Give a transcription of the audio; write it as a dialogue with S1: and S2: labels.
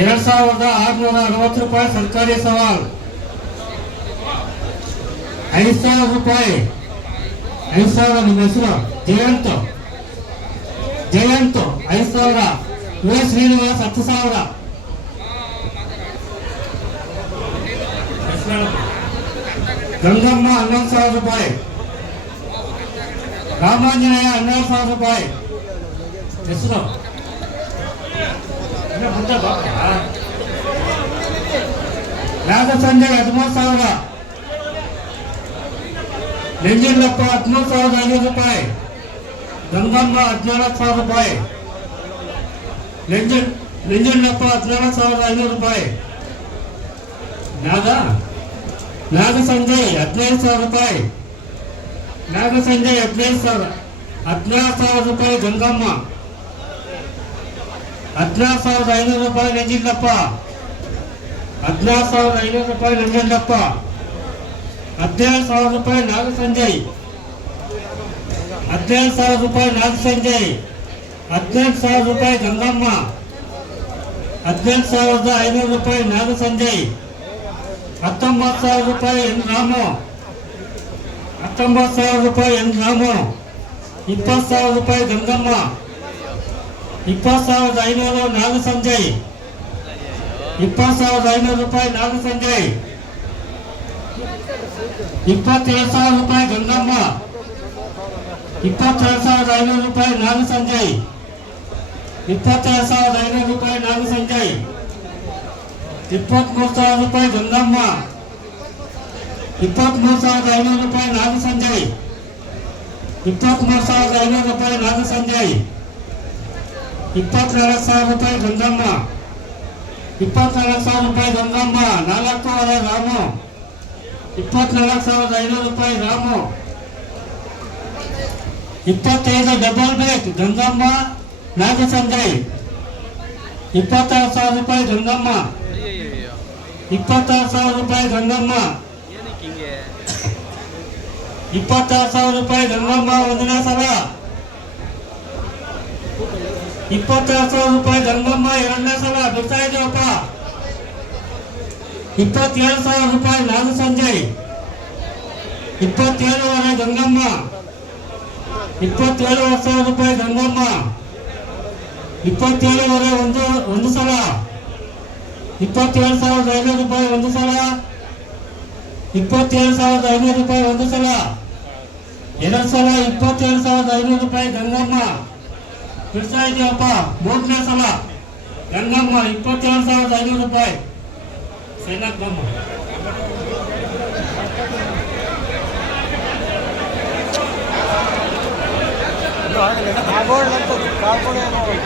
S1: ಎರಡ್ ಸಾವಿರದ ಆರುನೂರ ಅರವತ್ತು ರೂಪಾಯಿ ಸರ್ಕಾರಿ ಸವಾಲ್ ಐದು ಸಾವಿರ ರೂಪಾಯಿ ಐದು ಸಾವಿರ ನಿಮ್ಮ ಹೆಸರು ಜಯಂತ್ ಜಯಂತ್ ಐದು ಸಾವಿರ ಯುವ ಶ್ರೀನಿವಾಸ್ ಹತ್ತು ಸಾವಿರ ಗಂಗಮ್ಮ ಹನ್ನೊಂದು ಸಾವಿರ ರೂಪಾಯಿ ರಾಮಾಂಜನೇಯ ಹನ್ನೆರಡು ಸಾವಿರ ರೂಪಾಯಿ ಹೆಸರು ಇನ್ನು ಮುಂದೆ ಬಾ. ನಾಗ ಸಂಜಯ್ ಹದಿಮೂರು ಸಾವಿರ ನಂಜನಪ್ಪ ಹದಿಮೂರು ಸಾವಿರದ ಐನೂರು ರೂಪಾಯಿ ಗಂಗಮ್ಮ ಹದಿನಾಲ್ಕು ಸಾವಿರ ರೂಪಾಯಿ ನಂಜನ್ ನಂಜನಪ್ಪ ಹದಿನಾಲ್ಕು ಸಾವಿರದ ಐನೂರು ರೂಪಾಯಿ ನಾಗ ನಾಗ ಸಂಜಯ್ ಹದಿನೈದು ಸಾವಿರ ರೂಪಾಯಿ ನಾಗ ಸಂಜಯ್ ಹದಿನೈದು ಸಾವಿರ ಹದಿನಾರು ಸಾವಿರ ರೂಪಾಯಿ ಗಂಗಮ್ಮ ಹದಿನಾರು ಸಾವಿರದ ಐನೂರು ರೂಪಾಯಿ ನಂಜಿಲ್ಲಪ್ಪ ಹದಿನಾರು ಸಾವಿರದ ಐನೂರು ರೂಪಾಯಿ ನಂಜನಪ್ಪ ಹದಿನೇಳು ಸಾವಿರ ರೂಪಾಯಿ ನಾಗ ಸಂಜಯ್. ಹದಿನೇಳು ಸಾವಿರ ರೂಪಾಯಿ ನಾಗ ಸಂಜಯ್. ಹದಿನೆಂಟು ಸಾವಿರ ರೂಪಾಯಿ ಗಂಗಮ್ಮ. ಹದಿನೆಂಟು ಸಾವಿರದ ಐನೂರು ರೂಪಾಯಿ ನಾಗ ಸಂಜಯ್. ಹತ್ತೊಂಬತ್ತು ಸಾವಿರ ರೂಪಾಯಿ ಎನ್ ರಾಮು. ಹತ್ತೊಂಬತ್ತು ಸಾವಿರ ರೂಪಾಯಿ ಎನ್ ರಾಮು. ಇಪ್ಪತ್ತು ಸಾವಿರ ರೂಪಾಯಿ ಗಂಗಮ್ಮ. ಇಪ್ಪತ್ತು ಸಾವಿರದ ಐನೂರು ನಾಗ ಸಂಜಯ್ ಇಪ್ಪತ್ತು ಸಾವಿರದ ಐನೂರು ರೂಪಾಯಿ ನಾಗ ಸಂಜಯ್ ಇಪ್ಪತ್ತೆರಡು ಸಾವಿರ ರೂಪಾಯಿ ಗಂಗಮ್ಮ ಇಪ್ಪತ್ತೆರಡು ಸಾವಿರದ ಐನೂರು ರೂಪಾಯಿ ನಾಗ ಸಂಜಯ್ ಇಪ್ಪತ್ತೆರಡು ಸಾವಿರದ ಐನೂರು ರೂಪಾಯಿ ನಾಗ ಸಂಜಯ್ ಇಪ್ಪತ್ಮೂರು ಸಾವಿರ ರೂಪಾಯಿ ಗಂಗಮ್ಮ ಇಪ್ಪತ್ಮೂರು ಸಾವಿರದ ಐನೂರು ರೂಪಾಯಿ ನಾಗ ಸಂಜಯ್ ಇಪ್ಪತ್ಮೂರು ಸಾವಿರದ ಐನೂರು ರೂಪಾಯಿ ನಾಗ ಸಂಜಯ್ ಇಪ್ಪತ್ನಾಲ್ಕು ಸಾವಿರ ರೂಪಾಯಿ ಗಂಗಮ್ಮ. ಇಪ್ಪತ್ನಾಲ್ಕು ಸಾವಿರ ರೂಪಾಯಿ ಗಂಗಮ್ಮ. ನಾಲ್ಕೂವರೆ ರಾಮು. ಇಪ್ಪತ್ನಾಲ್ಕು ಸಾವಿರದ ಐನೂರು ರೂಪಾಯಿ ರಾಮು. ಇಪ್ಪತ್ತೈದು ಡಬಲ್ ಬೇಕ್ ಗಂಗಮ್ಮ ನಾಗ ಸಂಜಯ್ ಇಪ್ಪತ್ತಾರು ಸಾವಿರ ರೂಪಾಯಿ ಗಂಗಮ್ಮ. ಇಪ್ಪತ್ತಾರು ಸಾವಿರ ರೂಪಾಯಿ ಗಂಗಮ್ಮ. ಇಪ್ಪತ್ತಾರು ಸಾವಿರ ರೂಪಾಯಿ ಗಂಗಮ್ಮ ಒಂದನೇ ಸಲ. ಇಪ್ಪತ್ತಾರು ಸಾವಿರ ರೂಪಾಯಿ ಗಂಗಮ್ಮ ಎರಡನೇ ಸಲ ಬಿಡ್ತಾ ಇದ್ದೀವಪ್ಪ ಇಪ್ಪತ್ತೇಳು ಸಾವಿರ ರೂಪಾಯಿ ನಾನು ಸಂಜಯ್ ಇಪ್ಪತ್ತೇಳುವರೆ ಗಂಗಮ್ಮ. ಇಪ್ಪತ್ತೇಳುವರೆ ಸಾವಿರ ರೂಪಾಯಿ ಗಂಗಮ್ಮ. ಇಪ್ಪತ್ತೇಳುವರೆ ಒಂದು ಒಂದು ಸಲ. ಇಪ್ಪತ್ತೇಳು ಸಾವಿರದ ಐನೂರು ರೂಪಾಯಿ ಒಂದು ಸಲ. ಇಪ್ಪತ್ತೇಳು ಸಾವಿರದ ಐನೂರು ರೂಪಾಯಿ ಒಂದು ಸಲ. ಎರಡು ಸಲ ಇಪ್ಪತ್ತೇಳು ಸಾವಿರದ ಐನೂರು ರೂಪಾಯಿ ಗಂಗಮ್ಮ. ಬಿಡ್ತಾ ಇದೆಯಪ್ಪ ಮೂರನೇ ಸಲ. ಗಂಗಮ್ಮ ಇಪ್ಪತ್ತೇಳು ಸಾವಿರದ ಐನೂರು ರೂಪಾಯಿ. ಸೈನಕ್ಕಮ್ಮ
S2: ಕಾಲ್ಕೊಂಡು